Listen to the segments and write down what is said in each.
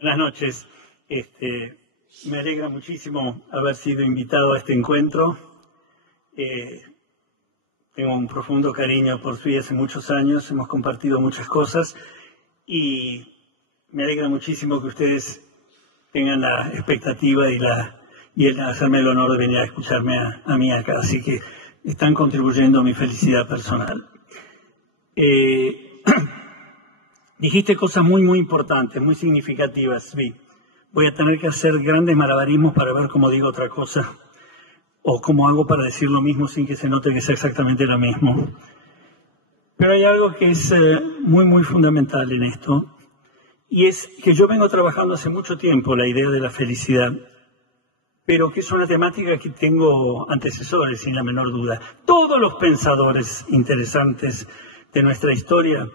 Buenas noches. Me alegra muchísimo haber sido invitado a este encuentro. Tengo un profundo cariño por Zvi hace muchos años, hemos compartido muchas cosas y me alegra muchísimo que ustedes tengan la expectativa y el hacerme el honor de venir a escucharme a mí acá. Así que están contribuyendo a mi felicidad personal. Dijiste cosas muy importantes, muy significativas, Zvi. Voy a tener que hacer grandes malabarismos para ver cómo digo otra cosa o cómo hago para decir lo mismo sin que se note que sea exactamente lo mismo. Pero hay algo que es muy fundamental en esto, y es que yo vengo trabajando hace mucho tiempo la idea de la felicidad, pero que es una temática que tengo antecesores, sin la menor duda. Todos los pensadores interesantes de nuestra historia,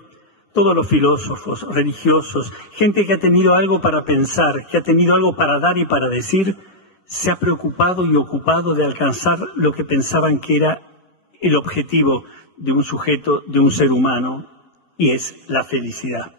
todos los filósofos, religiosos, gente que ha tenido algo para pensar, que ha tenido algo para dar y para decir, se ha preocupado y ocupado de alcanzar lo que pensaban que era el objetivo de un sujeto, de un ser humano, y es la felicidad.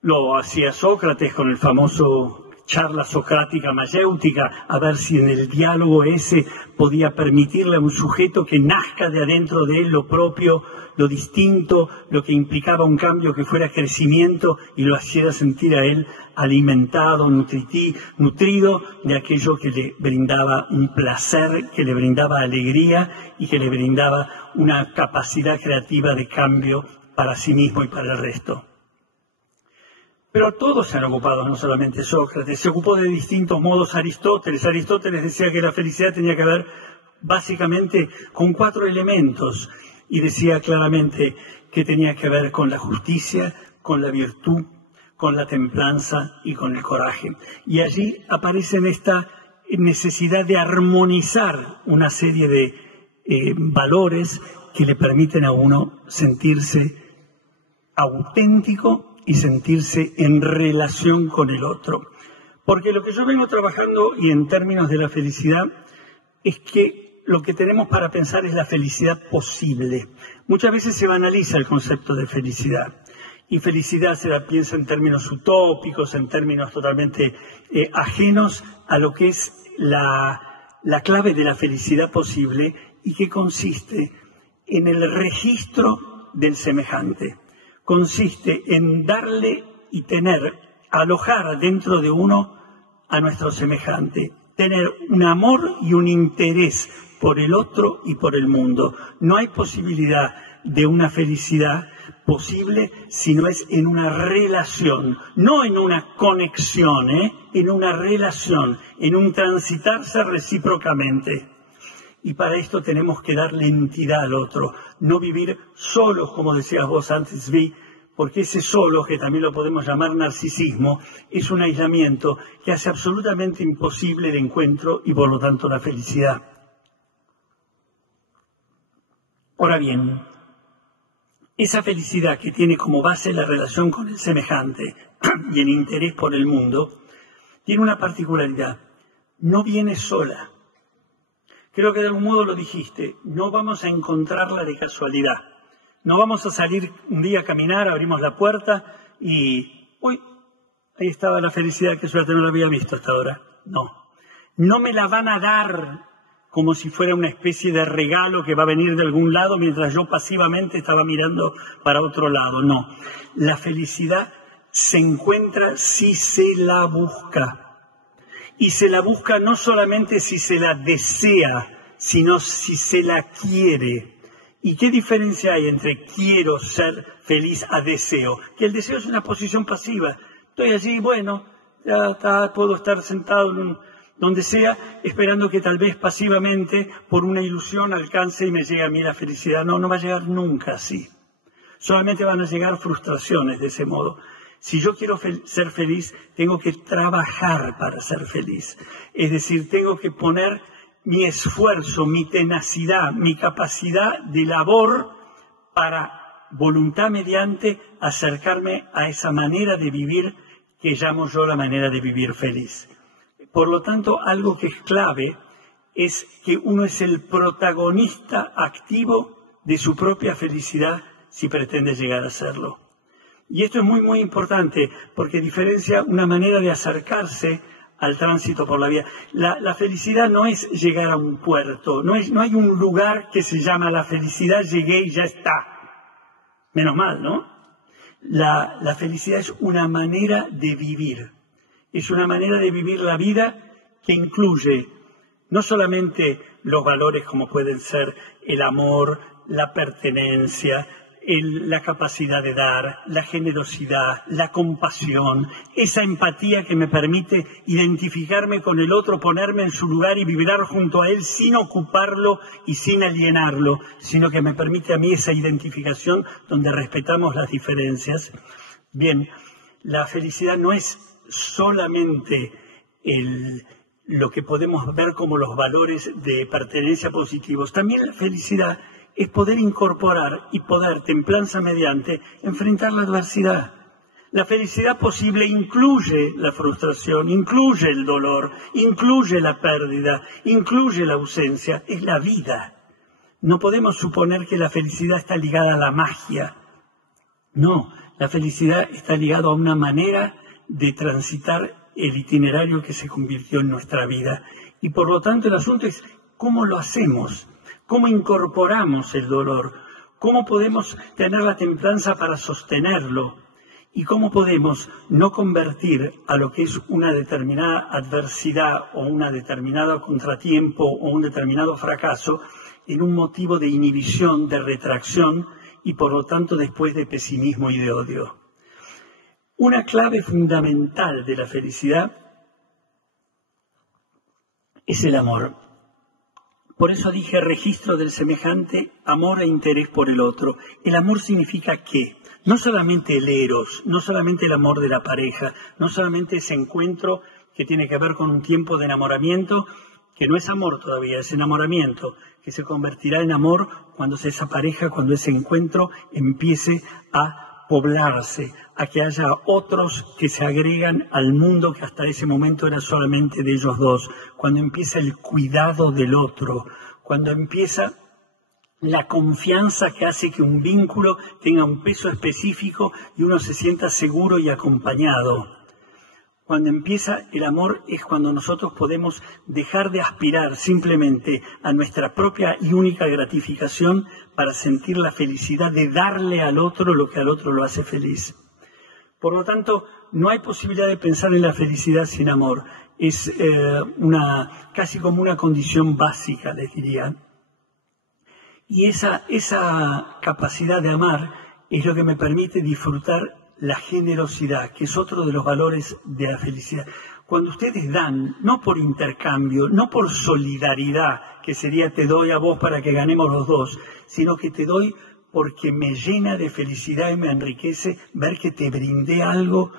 Lo hacía Sócrates con el famoso charla socrática mayéutica, a ver si en el diálogo ese podía permitirle a un sujeto que nazca de adentro de él lo propio, lo distinto, lo que implicaba un cambio que fuera crecimiento y lo hiciera sentir a él alimentado, nutrido de aquello que le brindaba un placer, que le brindaba alegría y que le brindaba una capacidad creativa de cambio para sí mismo y para el resto. Pero todos se han ocupado, no solamente Sócrates, se ocupó de distintos modos Aristóteles. Aristóteles decía que la felicidad tenía que ver básicamente con 4 elementos y decía claramente que tenía que ver con la justicia, con la virtud, con la templanza y con el coraje. Y allí aparece esta necesidad de armonizar una serie de valores que le permiten a uno sentirse auténtico y sentirse en relación con el otro. Porque lo que yo vengo trabajando, y en términos de la felicidad, es que lo que tenemos para pensar es la felicidad posible. Muchas veces se banaliza el concepto de felicidad. Y felicidad se la piensa en términos utópicos, en términos totalmente ajenos a lo que es la clave de la felicidad posible, y que consiste en el registro del semejante. Consiste en darle y alojar dentro de uno a nuestro semejante, tener un amor y un interés por el otro y por el mundo. No hay posibilidad de una felicidad posible si no es en una relación, no en una conexión, en una relación, en un transitarse recíprocamente. Y para esto tenemos que darle entidad al otro, no vivir solos, como decías vos antes, Zvi, porque ese solo, que también lo podemos llamar narcisismo, es un aislamiento que hace absolutamente imposible el encuentro y por lo tanto la felicidad. Ahora bien, esa felicidad que tiene como base la relación con el semejante y el interés por el mundo, tiene una particularidad: no viene sola. Creo que de algún modo lo dijiste, no vamos a encontrarla de casualidad. No vamos a salir un día a caminar, abrimos la puerta y ¡uy! Ahí estaba la felicidad, que suerte, no la había visto hasta ahora. No me la van a dar como si fuera una especie de regalo que va a venir de algún lado mientras yo pasivamente estaba mirando para otro lado. No, la felicidad se encuentra si se la busca. Y se la busca no solamente si se la desea, sino si se la quiere. ¿Y qué diferencia hay entre quiero ser feliz a deseo? Que el deseo es una posición pasiva. Estoy allí, bueno, ya está, puedo estar sentado donde sea, esperando que tal vez pasivamente, por una ilusión, alcance y me llegue a mí la felicidad. No va a llegar nunca así. Solamente van a llegar frustraciones de ese modo. Si yo quiero ser feliz, tengo que trabajar para ser feliz. Es decir, tengo que poner mi esfuerzo, mi tenacidad, mi capacidad de labor para, voluntad mediante, acercarme a esa manera de vivir que llamo yo la manera de vivir feliz. Por lo tanto, algo que es clave es que uno es el protagonista activo de su propia felicidad si pretende llegar a serlo. Y esto es muy, muy importante porque diferencia una manera de acercarse al tránsito por la vida. La felicidad no es llegar a un puerto, no hay un lugar que se llama la felicidad, llegué y ya está. Menos mal, ¿no? La felicidad es una manera de vivir. Es una manera de vivir la vida que incluye no solamente los valores como pueden ser el amor, la pertenencia, la capacidad de dar, la generosidad, la compasión, esa empatía que me permite identificarme con el otro, ponerme en su lugar y vibrar junto a él sin ocuparlo y sin alienarlo, sino que me permite a mí esa identificación donde respetamos las diferencias. Bien, la felicidad no es solamente lo que podemos ver como los valores de pertenencia positivos. También la felicidad es poder incorporar y poder, templanza mediante, enfrentar la adversidad. La felicidad posible incluye la frustración, incluye el dolor, incluye la pérdida, incluye la ausencia. Es la vida. No podemos suponer que la felicidad está ligada a la magia. No, la felicidad está ligada a una manera de transitar el itinerario que se convirtió en nuestra vida. Y por lo tanto el asunto es cómo lo hacemos. ¿Cómo incorporamos el dolor? ¿Cómo podemos tener la templanza para sostenerlo? ¿Y cómo podemos no convertir a lo que es una determinada adversidad o una determinado contratiempo o un determinado fracaso en un motivo de inhibición, de retracción y por lo tanto después de pesimismo y de odio? Una clave fundamental de la felicidad es el amor. Por eso dije registro del semejante, amor e interés por el otro. El amor significa ¿qué? No solamente el eros, no solamente el amor de la pareja, no solamente ese encuentro que tiene que ver con un tiempo de enamoramiento, que no es amor todavía, es enamoramiento, que se convertirá en amor cuando esa pareja, cuando ese encuentro empiece a poblarse, a que haya otros que se agregan al mundo que hasta ese momento era solamente de ellos dos, cuando empieza el cuidado del otro, cuando empieza la confianza que hace que un vínculo tenga un peso específico y uno se sienta seguro y acompañado. Cuando empieza el amor es cuando nosotros podemos dejar de aspirar simplemente a nuestra propia y única gratificación para sentir la felicidad de darle al otro lo que al otro lo hace feliz. Por lo tanto, no hay posibilidad de pensar en la felicidad sin amor. Es casi como una condición básica, les diría. Y esa capacidad de amar es lo que me permite disfrutar la generosidad, que es otro de los valores de la felicidad. Cuando ustedes dan, no por intercambio, no por solidaridad, que sería te doy a vos para que ganemos los dos, sino que te doy porque me llena de felicidad y me enriquece ver que te brindé algo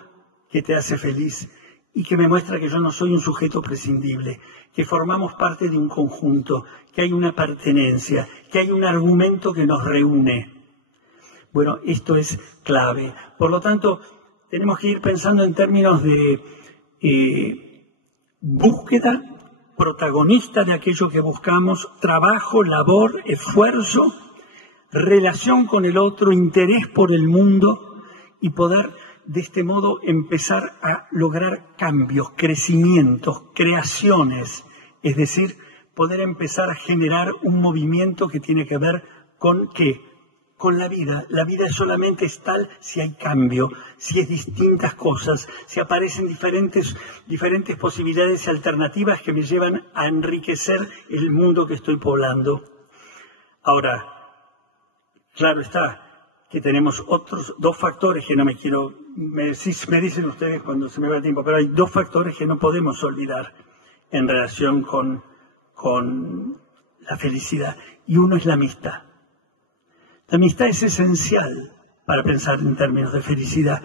que te hace feliz y que me muestra que yo no soy un sujeto prescindible, que formamos parte de un conjunto, que hay una pertenencia, que hay un argumento que nos reúne. Bueno, esto es clave. Por lo tanto, tenemos que ir pensando en términos de búsqueda, protagonista de aquello que buscamos, trabajo, labor, esfuerzo, relación con el otro, interés por el mundo y poder de este modo empezar a lograr cambios, crecimientos, creaciones, es decir, poder empezar a generar un movimiento que tiene que ver con ¿qué? Con la vida. La vida solamente es tal si hay cambio, si es distintas cosas, si aparecen diferentes posibilidades y alternativas que me llevan a enriquecer el mundo que estoy poblando. Ahora, claro está que tenemos otros dos factores que no me quiero... Me dicen ustedes cuando se me va el tiempo, pero hay dos factores que no podemos olvidar en relación con la felicidad. Y uno es la amistad. La amistad es esencial para pensar en términos de felicidad.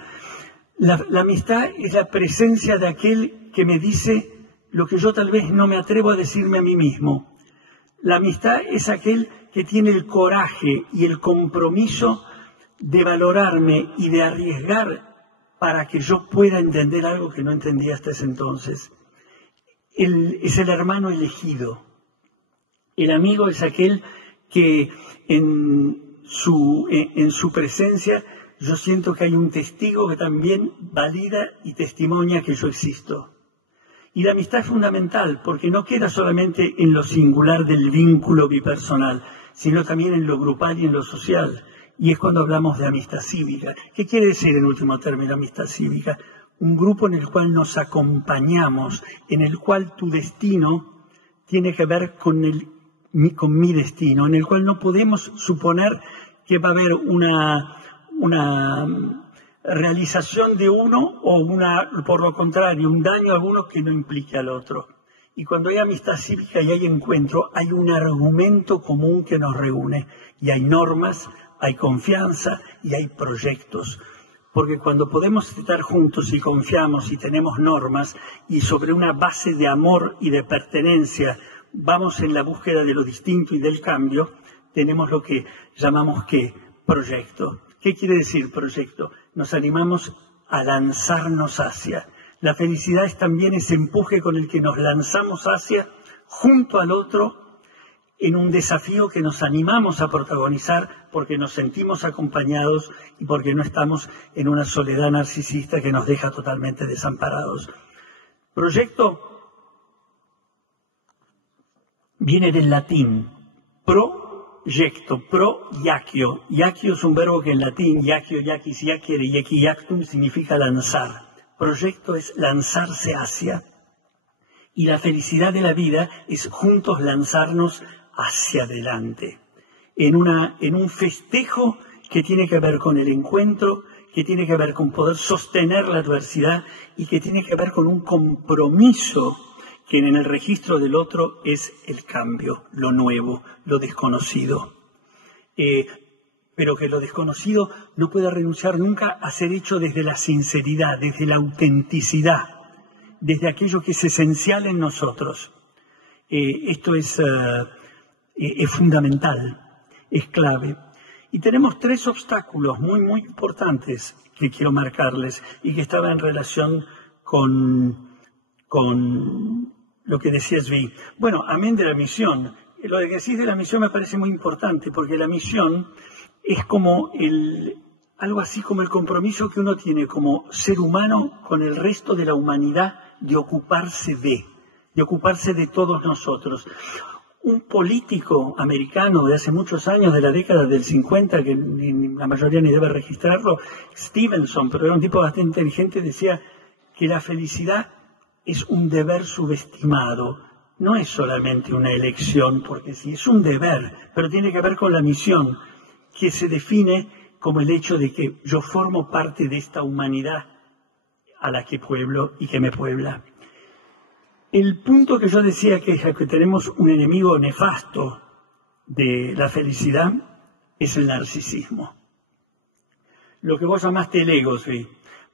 La amistad es la presencia de aquel que me dice lo que yo tal vez no me atrevo a decirme a mí mismo. La amistad es aquel que tiene el coraje y el compromiso de valorarme y de arriesgar para que yo pueda entender algo que no entendía hasta ese entonces. Es el hermano elegido. El amigo es aquel que en su presencia yo siento que hay un testigo que también valida y testimonia que yo existo. Y la amistad es fundamental porque no queda solamente en lo singular del vínculo bipersonal, sino también en lo grupal y en lo social. Y es cuando hablamos de amistad cívica. ¿Qué quiere decir en último término amistad cívica? Un grupo en el cual nos acompañamos, en el cual tu destino tiene que ver con mi destino, en el cual no podemos suponer que va a haber una realización de uno o por lo contrario, un daño a uno que no implique al otro. Y cuando hay amistad cívica y hay encuentro, hay un argumento común que nos reúne. Y hay normas, hay confianza y hay proyectos. Porque cuando podemos estar juntos y confiamos y tenemos normas y sobre una base de amor y de pertenencia vamos en la búsqueda de lo distinto y del cambio, tenemos lo que llamamos proyecto. ¿Qué quiere decir proyecto? Nos animamos a lanzarnos hacia. La felicidad es también ese empuje con el que nos lanzamos hacia, junto al otro, en un desafío que nos animamos a protagonizar porque nos sentimos acompañados y porque no estamos en una soledad narcisista que nos deja totalmente desamparados. Proyecto viene del latín proyecto, pro iacchio. Iacchio es un verbo que en latín, iacchio, iacchis, iacere, iacchi, iactum significa lanzar. Proyecto es lanzarse hacia. Y la felicidad de la vida es juntos lanzarnos hacia adelante. En un festejo que tiene que ver con el encuentro, que tiene que ver con poder sostener la adversidad y que tiene que ver con un compromiso que en el registro del otro es el cambio, lo nuevo, lo desconocido. Pero que lo desconocido no puede renunciar nunca a ser hecho desde la sinceridad, desde la autenticidad, desde aquello que es esencial en nosotros. Esto es fundamental, es clave. Y tenemos 3 obstáculos muy, muy importantes que quiero marcarles y que estaban en relación con lo que decía Zvi. Bueno, amén de la misión. Lo que decís de la misión me parece muy importante porque la misión es como algo así como el compromiso que uno tiene como ser humano con el resto de la humanidad de ocuparse de todos nosotros. Un político americano de hace muchos años, de la década del 50, que la mayoría ni debe registrarlo, Stevenson, pero era un tipo bastante inteligente, decía que la felicidad es un deber subestimado. No es solamente una elección, porque sí, es un deber, pero tiene que ver con la misión, que se define como el hecho de que yo formo parte de esta humanidad a la que pueblo y que me puebla. El punto que yo decía que tenemos un enemigo nefasto de la felicidad es el narcisismo. Lo que vos llamaste el ego, ¿sí?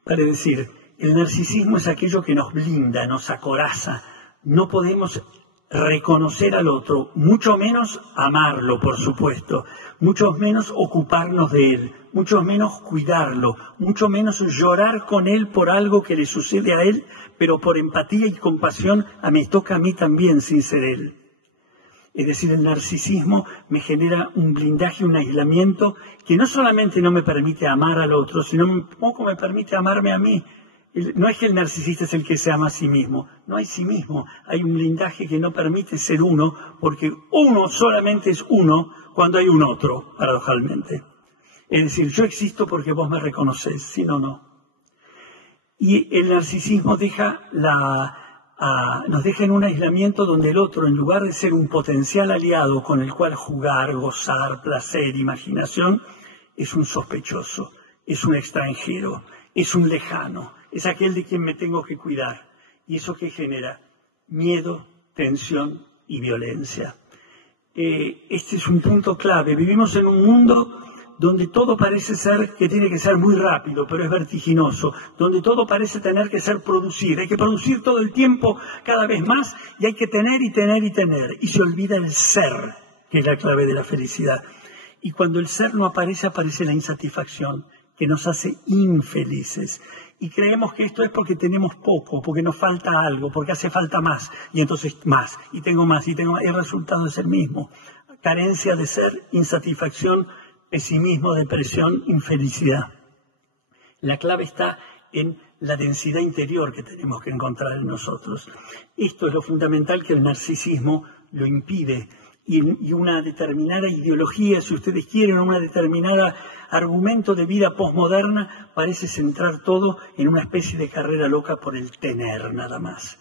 Para decir, el narcisismo es aquello que nos blinda, nos acoraza. No podemos reconocer al otro, mucho menos amarlo, por supuesto, mucho menos ocuparnos de él, mucho menos cuidarlo, mucho menos llorar con él por algo que le sucede a él, pero por empatía y compasión me toca a mí también sin ser él. Es decir, el narcisismo me genera un blindaje, un aislamiento que no solamente no me permite amar al otro, sino tampoco me permite amarme a mí. No es que el narcisista es el que se ama a sí mismo, no hay sí mismo, hay un blindaje que no permite ser uno, porque uno solamente es uno cuando hay un otro, paradojalmente. Es decir, yo existo porque vos me reconocés, si no, no. Y el narcisismo nos deja en un aislamiento donde el otro, en lugar de ser un potencial aliado con el cual jugar, gozar, placer, imaginación, es un sospechoso, es un extranjero, es un lejano. Es aquel de quien me tengo que cuidar. ¿Y eso qué genera? Miedo, tensión y violencia. Este es un punto clave. Vivimos en un mundo donde todo parece ser que tiene que ser muy rápido, pero es vertiginoso. Donde todo parece tener que ser producir. Hay que producir todo el tiempo, cada vez más, y hay que tener y tener y tener. Y se olvida el ser, que es la clave de la felicidad. Y cuando el ser no aparece, aparece la insatisfacción, que nos hace infelices. Y creemos que esto es porque tenemos poco, porque nos falta algo, porque hace falta más, y entonces más, y tengo más, y tengo más. El resultado es el mismo. Carencia de ser, insatisfacción, pesimismo, depresión, infelicidad. La clave está en la densidad interior que tenemos que encontrar en nosotros. Esto es lo fundamental que el narcisismo lo impide. Y una determinada ideología, si ustedes quieren, una determinada argumento de vida posmoderna, parece centrar todo en una especie de carrera loca por el tener, nada más.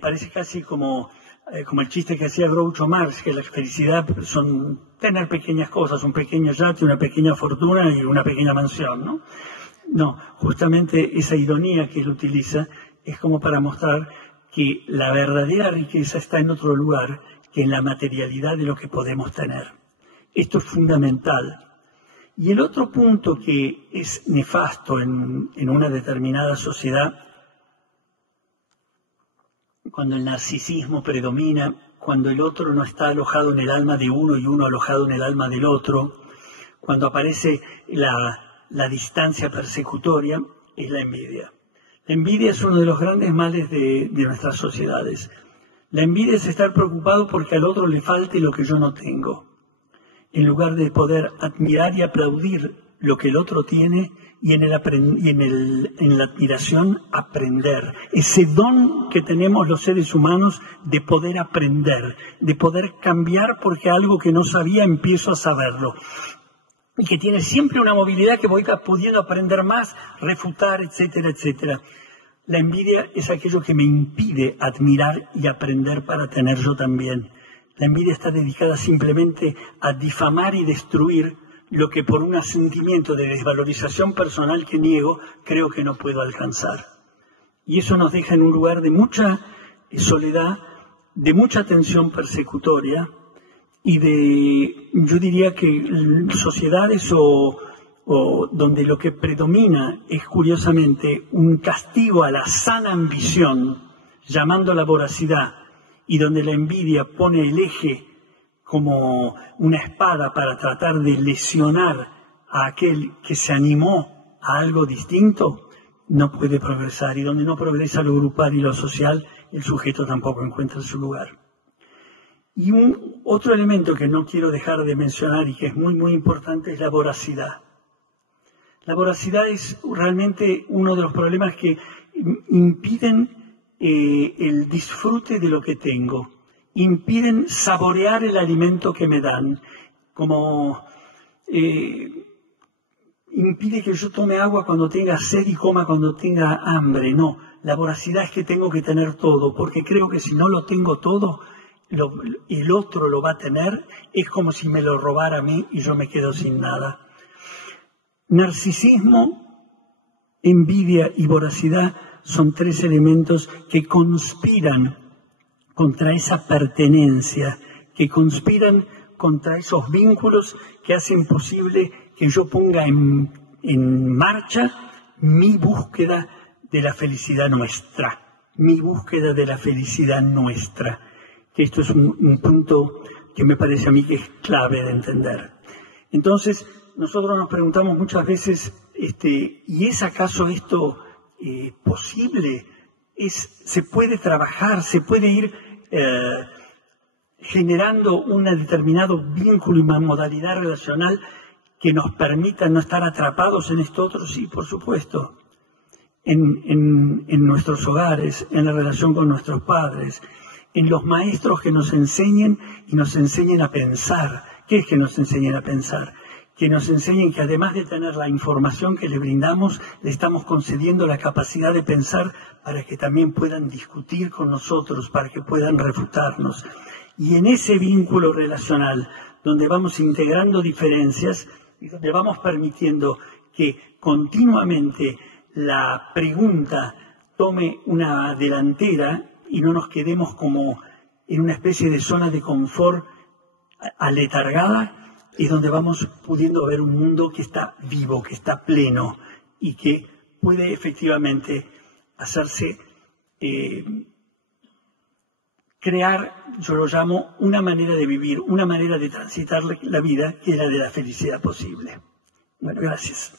Parece casi como el chiste que hacía Groucho Marx, que la felicidad son tener pequeñas cosas, un pequeño yate, una pequeña fortuna y una pequeña mansión, ¿no? No, justamente esa ironía que él utiliza es como para mostrar que la verdadera riqueza está en otro lugar que en la materialidad de lo que podemos tener. Esto es fundamental. Y el otro punto que es nefasto en una determinada sociedad, cuando el narcisismo predomina, cuando el otro no está alojado en el alma de uno y uno alojado en el alma del otro, cuando aparece la distancia persecutoria, es la envidia. La envidia es uno de los grandes males de nuestras sociedades. La envidia es estar preocupado porque al otro le falte lo que yo no tengo, en lugar de poder admirar y aplaudir lo que el otro tiene y en la admiración aprender. Ese don que tenemos los seres humanos de poder aprender, de poder cambiar porque algo que no sabía empiezo a saberlo. Y que tiene siempre una movilidad que voy pudiendo aprender más, refutar, etcétera, etcétera. La envidia es aquello que me impide admirar y aprender para tener yo también. La envidia está dedicada simplemente a difamar y destruir lo que por un sentimiento de desvalorización personal que niego, creo que no puedo alcanzar. Y eso nos deja en un lugar de mucha soledad, de mucha tensión persecutoria y yo diría que sociedades o donde lo que predomina es curiosamente un castigo a la sana ambición, llamando la voracidad, y donde la envidia pone el eje como una espada para tratar de lesionar a aquel que se animó a algo distinto, no puede progresar. Y donde no progresa lo grupal y lo social, el sujeto tampoco encuentra su lugar. Y otro elemento que no quiero dejar de mencionar y que es muy, muy importante es la voracidad. La voracidad es realmente uno de los problemas que impiden el disfrute de lo que tengo, impiden saborear el alimento que me dan, impide que yo tome agua cuando tenga sed y coma cuando tenga hambre. No, la voracidad es que tengo que tener todo, porque creo que si no lo tengo todo, el otro lo va a tener, es como si me lo robara a mí y yo me quedo sin nada. Narcisismo, envidia y voracidad son tres elementos que conspiran contra esa pertenencia, que conspiran contra esos vínculos que hacen posible que yo ponga en marcha mi búsqueda de la felicidad nuestra, que esto es un punto que me parece a mí que es clave de entender. Entonces, nosotros nos preguntamos muchas veces, ¿y es acaso esto posible? ¿Se puede trabajar? ¿Se puede ir generando un determinado vínculo y modalidad relacional que nos permita no estar atrapados en esto otro? Sí, por supuesto. En nuestros hogares, en la relación con nuestros padres, en los maestros que nos enseñen y nos enseñen a pensar. ¿Qué es que nos enseñen a pensar? Que nos enseñen que además de tener la información que le brindamos, le estamos concediendo la capacidad de pensar para que también puedan discutir con nosotros, para que puedan refutarnos. Y en ese vínculo relacional, donde vamos integrando diferencias y donde vamos permitiendo que continuamente la pregunta tome una delantera y no nos quedemos como en una especie de zona de confort aletargada, es donde vamos pudiendo ver un mundo que está vivo, que está pleno y que puede efectivamente hacerse crear, yo lo llamo, una manera de vivir, una manera de transitar la vida que es la de la felicidad posible. Bueno, gracias.